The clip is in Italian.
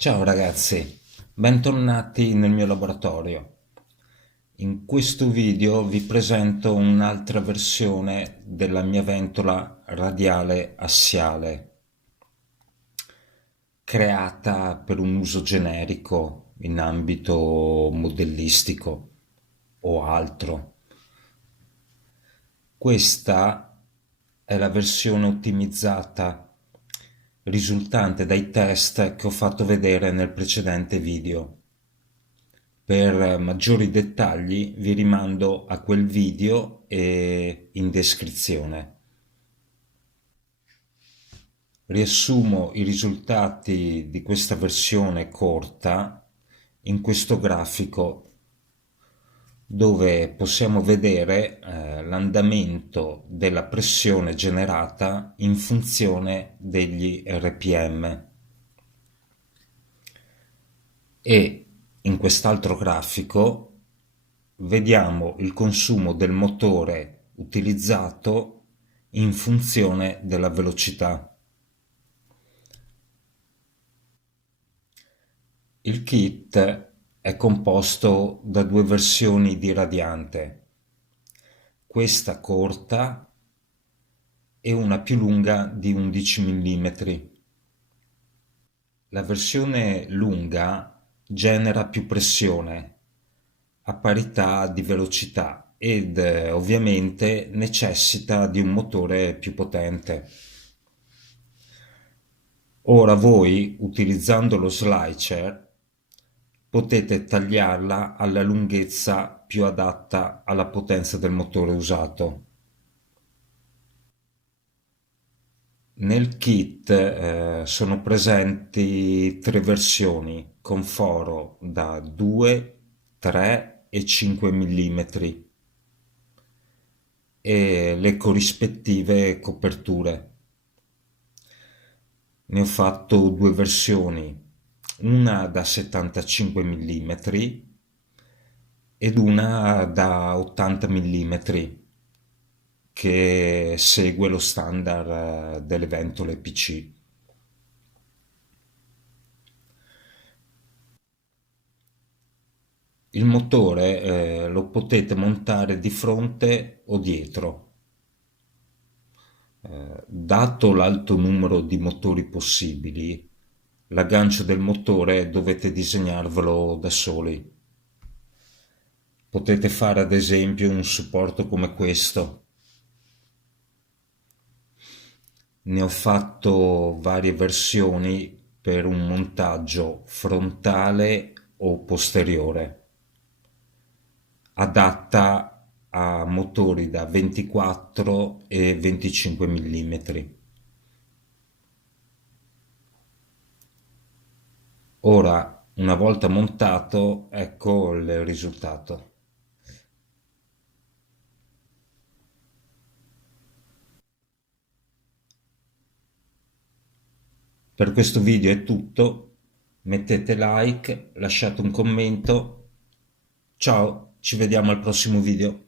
Ciao ragazzi, bentornati nel mio laboratorio. In questo video vi presento un'altra versione della mia ventola radiale assiale, creata per un uso generico in ambito modellistico o altro. Questa è la versione ottimizzata risultante dai test che ho fatto vedere nel precedente video. Per maggiori dettagli vi rimando a quel video e in descrizione. Riassumo i risultati di questa versione corta in questo grafico dove possiamo vedere l'andamento della pressione generata in funzione degli RPM. E in quest'altro grafico vediamo il consumo del motore utilizzato in funzione della velocità. Il kit è composto da due versioni di radiante, questa corta e una più lunga di 11 mm. La versione lunga genera più pressione a parità di velocità ed ovviamente necessita di un motore più potente. Ora voi, utilizzando lo slicer, potete tagliarla alla lunghezza più adatta alla potenza del motore usato. Nel kit sono presenti tre versioni con foro da 2, 3 e 5 mm e le corrispettive coperture. Ne ho fatto due versioni, una da 75 mm ed una da 80 mm che segue lo standard delle ventole PC. Il motore lo potete montare di fronte o dietro. Dato l'alto numero di motori possibili, l'aggancio del motore dovete disegnarvelo da soli. Potete fare ad esempio un supporto come questo. Ne ho fatto varie versioni per un montaggio frontale o posteriore, adatta a motori da 24 e 25 mm. Ora, una volta montato, ecco il risultato. Per questo video è tutto, mettete like, lasciate un commento. Ciao, ci vediamo al prossimo video.